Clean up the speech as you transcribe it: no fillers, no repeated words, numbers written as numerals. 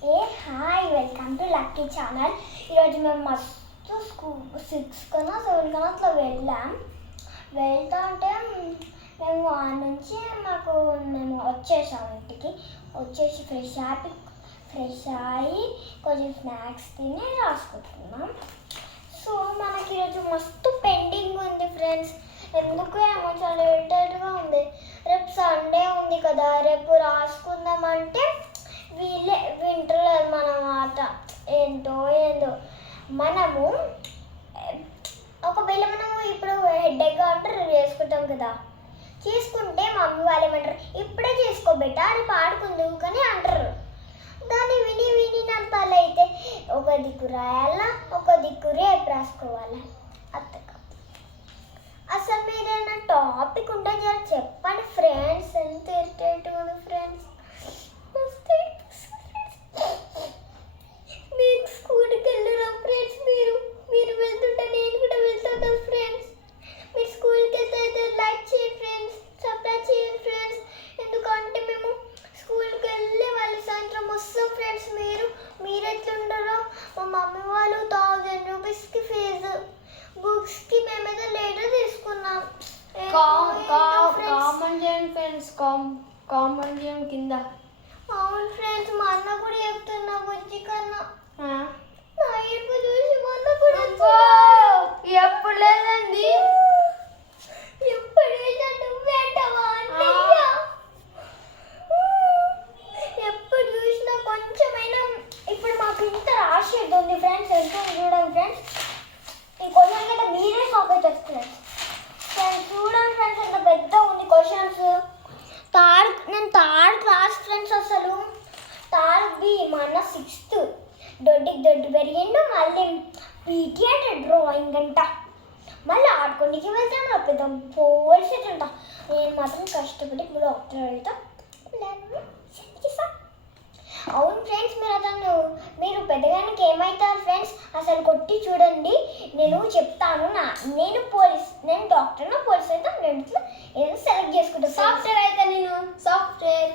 Hi welcome to lucky channel. ఈరోజు మేము మస్తు 6 కన్నా 7 కన్నా అట్లా వెళ్తా అంటే మేము ఆ నుంచి మేము వచ్చేసాము ఇంటికి. వచ్చేసి ఫ్రెష్ అయ్యి కొంచెం స్నాక్స్ తిని రాసుకుంటున్నాం. సో మనకి ఈరోజు మస్తు పెండింగ్ ఉంది ఫ్రెండ్స్. ఎందుకు ఏమో చాలా ఇరిటేట్గా ఉంది. రేపు సండే ఉంది కదా, రేపు రాసుకుందామంటే వింటలేదు మన మాట. ఏంటో మనము ఒకవేళ మనము ఇప్పుడు హెడేక్ అంటే చేసుకుంటాం కదా, చేసుకుంటే మమ్మీ వాళ్ళు ఏమంటారు, ఇప్పుడే చేసుకోబెట్టా అని పాడుకుందుకు కానీ అంటారు. దాన్ని విని నా తల అయితే ఒక దిక్కు రాయాలా, ఒక దిక్కు రేపు రాసుకోవాలా. అసలు మీరేనా టాపిక్ ఉంటే జర చెప్పండి ఫ్రెండ్స్. ఎంత ఇరిటేట్గా ఉంది ఫ్రెండ్స్. మీకు స్కూల్కి వెళ్ళరా ఫ్రెండ్స్? మీరు వెళ్తుంటే నేను కూడా వెళ్తాను కదా ఫ్రెండ్స్. మీరు స్కూల్కి వెళ్తే లైక్ చేయండి ఫ్రెండ్స్, సబ్స్క్రైబ్ చేయండి ఫ్రెండ్స్. ఎందుకంటే మేము స్కూల్కి వెళ్ళి వాళ్ళు సాయంత్రం వస్తాం ఫ్రెండ్స్. మీరు ఎట్లుంటారో, మా మమ్మీ వాళ్ళు 1000 రూపీస్కి ఫీజు, బుక్స్కి మేమైతే లేటర్ తీసుకున్నాం. కామన్ చేయండి ఫ్రెండ్స్, కామన్ చేయండి కింద. అవును ఫ్రెండ్స్, మా అన్న కూడా చెప్తున్నా బుజ్జి కన్నా నా ఏడుపు చూసి మా అన్న కూడా ఎప్పుడు లేదండి, ఎప్పుడు నువ్వేంటవా అన్నయ్య. ఎప్పుడు చూసినా కొంచెమైనా ఇప్పుడు మాకు ఇంత రాసేది ఉంది ఫ్రెండ్స్. ఎంత చూడండి ఫ్రెండ్స్, ఈ క్వశ్చన్ అయితే మీరే షాక్ అవుతారు ఫ్రెండ్స్. చూడండి ఫ్రెండ్స్, ఎంత పెద్ద ఉంది క్వశ్చన్స్. నేను థర్డ్ క్లాస్ ఫ్రెండ్స్. అసలు థర్డ్ బి మా అన్న 6th దొడ్డు పెరిగిండు. మళ్ళీ పీటీ అంటే డ్రాయింగ్ అంట, మళ్ళీ ఆడుకోనికి వెళ్తాను పెద్ద పోల్సెట్ అంట. నేను మాత్రం కష్టపడి ఇప్పుడు డాక్టర్ అవుతా. అవును ఫ్రెండ్స్, మీరు పెద్దగానికి ఏమవుతారు ఫ్రెండ్స్? అసలు కొట్టి చూడండి, నేను చెప్తాను. నేను డాక్టర్, పోలీస్ అయితే రెండిట్లో ఏదో సెలెక్ట్ చేసుకుంటాను. సాఫ్ట్వేర్ అయితే నేను సాఫ్ట్వేర్.